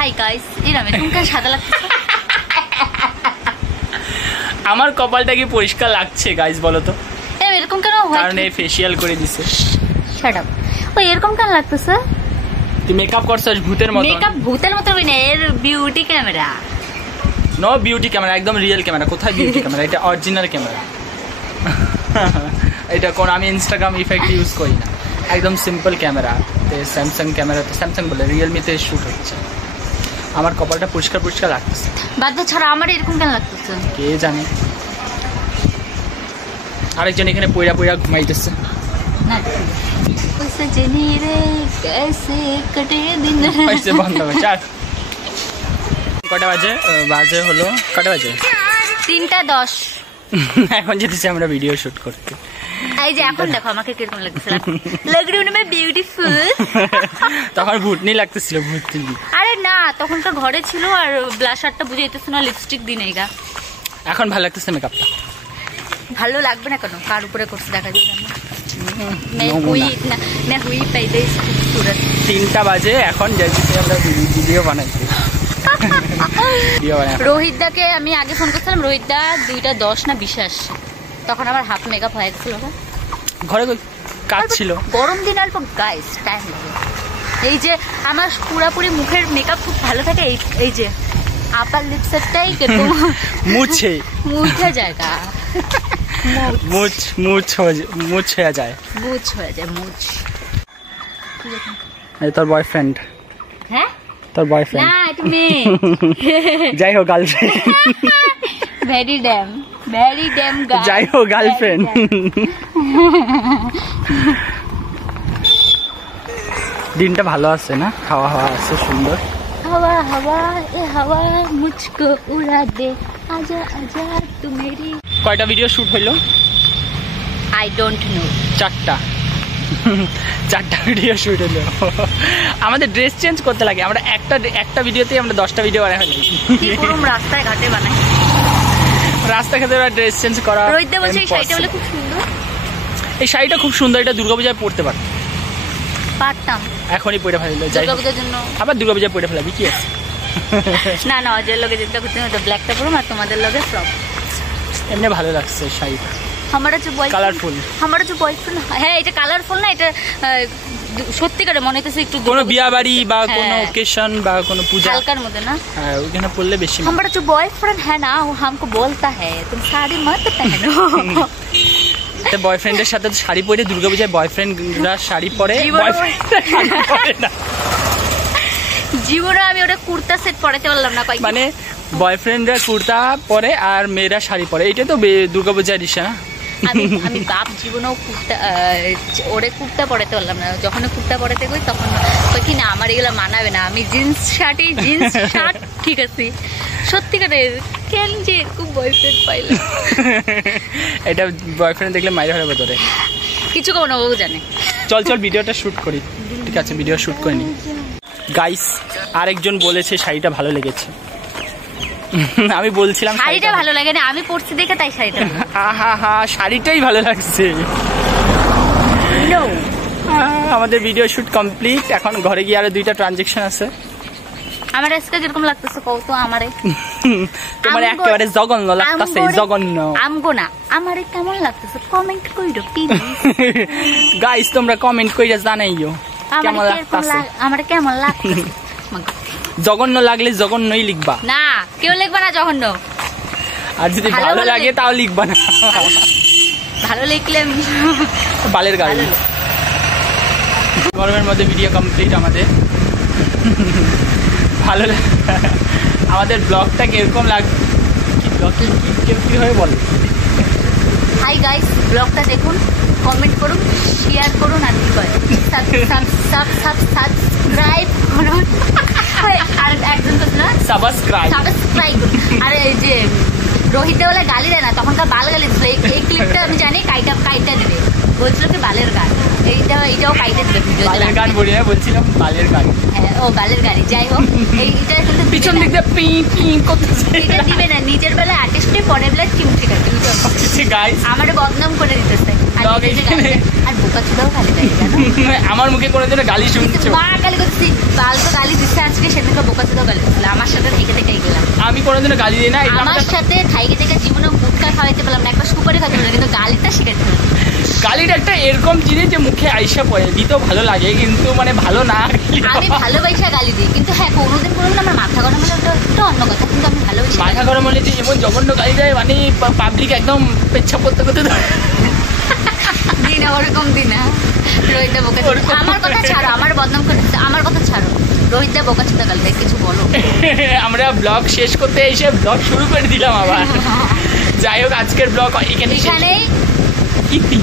Hi guys, এরকম এরকম সাদা লাগছে। আমার কপালটা কি পরিষ্কার লাগছে গাইস বলো তো? এরকম কেন? কারণ এই ফেসিয়াল করে দিছে। Shut up. ওই এরকম কেন লাগতেছে? তুই মেকআপ করছস ভূতের মতো। মেকআপ ভূতের মতো না, এর beauty camera. No beauty camera, একদম রিয়েল ক্যামেরা। কোথায় বিউটি ক্যামেরা? এটা অরিজিনাল ক্যামেরা। এটা কোন আমি ইনস্টাগ্রাম ইফেক্ট ইউজ করি না, একদম সিম্পল ক্যামেরা। স্যামসাং ক্যামেরা, তো স্যামসাং বলে রিয়েলমিতে শুট হচ্ছে। আমার কপালটা পরিষ্কার পরিষ্কার লাগতেছে। বাধ্য ছাড়া আমার এরকম কেন লাগতেছে কে জানে। আরেকজন এখানে পয়রা পয়রা ঘুমাইতেছে। না ওইসে জেনি রে कैसे कटे दिन। পয়সা বন্ধ হবে। চার কটা বাজে? বাজে হলো কটা বাজে? 3:10। এখন যেতেছি আমরা ভিডিও শুট করতে। এই যে এখন দেখো আমাকে কিরকম লাগছে, লাগলো না বিউটিফুল। তখন ভুটনি লাগতেছিল, ভুটনি। আরে না, তখন তো ঘরে ছিল আর ব্লাশারটা বুঝাইতেছ না, লিপস্টিক দি নেই গা। এখন ভালো লাগতেছে মেকআপটা। ভালো লাগবে না কেন? কার উপরে করছে দেখা যায় না। मैं हुई पैदा इस खूबसूरत। 3টা বাজে, এখন যাইতেছি আমরা ভিডিও বানাইতে। রোহিত দাকে আমি আগে ফোন করছিলাম, রোহিত দা 2:10 না 20 আসছে। তখন আমার হাফ মেকআপ হয়ে গেছিল। ঘরে কাজ ছিল, গরম দিন অল্প গাইস টাইম লাগে। এই যে আমার পুরাপুরি মুখের মেকআপ খুব ভালো থাকে, এই যে আপার লিপসটাই কেমন মুছে মুছে জায়গা, মুছ মুছ হয়ে যায়, মুছ হয়ে যায়, মুছ। এই তোর বয়ফ্রেন্ড? হ্যাঁ তোর বয়ফ্রেন্ড না, তুমি যাই হোক গার্লফ্রেন্ড। ভেরি ড্যাম গাই, যাই হোক গার্লফ্রেন্ড। দিনটা ভালো আছে না? হাওয়া হাওয়া আছে সুন্দর। हवा हवा ए हवा मुझको उड़ा दे, आजा आजा तू मेरी। কয়টা ভিডিও শুট হইলো? I don't know। 4টা ভিডিও শুট হলো। আমাদের ড্রেস চেঞ্জ করতে লাগে, আমরা একটা ভিডিওতেই আমরা 10টা ভিডিও বানাই ফেলি। পুরো রাস্তায় ঘাটে বানাই, রাস্তাঘাটে ড্রেস চেঞ্জ করা। রোহিত বলছে এই শাড়িটা বলে খুব সুন্দর। এই শাড়িটা খুব সুন্দর, এটা দুর্গাপূজায় পরতে পারতাম, এখনই পরে ফেললো। দুর্গাপূজার জন্য আবার দুর্গাপূজায় পরে ফেলাবি কি আছে? না না, অজয়ের লগে যেটা করতে হবে ব্ল্যাকটা পরুম আর তোমাদের লগে ফ্রক। এমনি ভালো লাগছে শাড়িটা, हमारा जो बॉयफ्रेंड কালারফুল। हमारा जो बॉयफ्रेंड হ্যাঁ, এটা কালারফুল না, এটা সত্যিকারে মনে হচ্ছে একটু কোনো বিয়া বাড়ি বা কোনো ওকেশন বা কোনো পূজা হালকার মধ্যে না, হ্যাঁ ওখানে পরলে বেশি। हमारा जो बॉयफ्रेंड है ना वो हमको बोलता है तुम साड़ी मत पहनो। তো বয়ফ্রেন্ডের সাথে শাড়ি পরে দুর্গাপূজায় বয়ফ্রেন্ডরা শাড়ি পরে, জীবনে আমি ওটা কুর্তা সেট পরাতে পারলাম না। মানে বয়ফ্রেন্ডরা কুর্তা পরে আর মেয়েরা শাড়ি পরে, এটা তো দুর্গাপূজার ইসা না। আমি বাপ জীবনেও কুর্তা ওরে কুর্তা পরাতে পারলাম না। যখন কুর্তা পরাতে গই তখন কি না আমার এগুলো মানাবে না, আমি জিন্স শার্ট ঠিক আছে। সত্যিকারের কেন যে খুব বয়ফ্রেন্ড পাইলাম। এটা বয়ফ্রেন্ড দেখলে মাইরে হবে তোরে, কিছু কখনো ও জানে। চল ভিডিওটা শুট করি। ঠিক আছে ভিডিও শুট করে নি। গাইস আরেকজন বলেছে শাড়িটা ভালো লেগেছে। আমি বলছিলাম শাড়িটা ভালো লাগে না, আমি পরছি দেখে তাই শাড়িটা। হা শাড়িটাই ভালো লাগছে। আমাদের ভিডিও শুট কমপ্লিট, এখন ঘরে গিয়ে আরো 2টা ট্রানজেকশন আছে। আমার আজকে কিরকম লাগতেছে কও তো? আমারে তোমার একেবারে জঘন্য লাগতেছে, জঘন্য। আমগো না, আমারে কেমন লাগতেছে কমেন্ট কইরো প্লিজ। গাইস তোমরা কমেন্ট কইরা জানাইও কেমন লাগতেছে, আমারে কেমন লাগতেছে। জঘন্য লাগলে জঘন্যই লিখবা, না কেউ লিখবা না জঘন্য। আর যদি ভালো লাগে তাও লিখবা না। ভালো লিখলে বালের গাড়ি। গরমের মধ্যে ভিডিও কমপ্লিট আমাদের। ভালো আমাদের ব্লগটা কিরকম লাগবে, কি হয়ে বল। হাই গাইস, ব্লগটা দেখুন, কমেন্ট করুন, শেয়ার করুন আর কি করে সাবস্ক্রাইব করুন। আর একজন তো সাবস্ক্রাইব করুন। আর এই যে রোহিত বলে গালি দেয় না, তখনকার বাল গালি দিছিল। এই ক্লিপটা আমি জানি কাইটা দিবে, বলছিল কি বালের গান। এইটাও কাইটা দিবে ভিডিও। বালের গান বলি না, বলছিলাম বালের গান। হ্যাঁ ও বালের গাড়ি। যাই হোক এইটা কিন্তু পিছন দিক দিয়ে পি পি করতেছে। এটা দিবে না, নিজের বেলা আর্টিস্টে পরের বেলা টিম ঠিক আছে। আমার বদনাম করে দিতেছে আর বোকা চুদাও খালি দেয় জানো। আমার মুখে করে দিলে গালি শুনছো। মা গালি করছি, বাল তো গালি দিচ্ছে আজকে, সেদিনকে বোকা চুদাও গালি দিছিল আমার সাথে থেকে থেকে গেলাম। আমি কোনোদিনও গালি দিই না। আমার সাথে থাইকে থেকে জীবনে গুটকা খাওয়াইতে পারলাম না, একটা সুপারি খাইতে পারলাম, কিন্তু গালিটা শিখাইতে পারলাম। গালিটা একটা এরকম জিনিস যে মুখে আইসা পড়ে, দিতেও ভালো লাগে কিন্তু মানে ভালো না। আমি ভালোবাসা গালি দিই, কিন্তু হ্যাঁ কোনোদিন কোনোদিন আমার মাথা গরম হলে ওটা অন্য কথা, কিন্তু আমি ভালোবাসি। মাথা গরম হলে যে এমন জঘন্য গালি দেয় মানে পাবলিক একদম পেচ্ছাপ করতে করতে দিনা ওরকম দিনা। রোহিতদা বোকা, আমার কথা ছাড়ো, আমার বদনাম করে আমার কথা ছাড়ো। রোহিতদা বোকা ছোটা গালি দেয়, কিছু বলো। আমরা ব্লগ শেষ করতে এসে ব্লগ শুরু করে দিলাম আবার। যাই হোক আজকের ব্লগ এখানেই ইতি।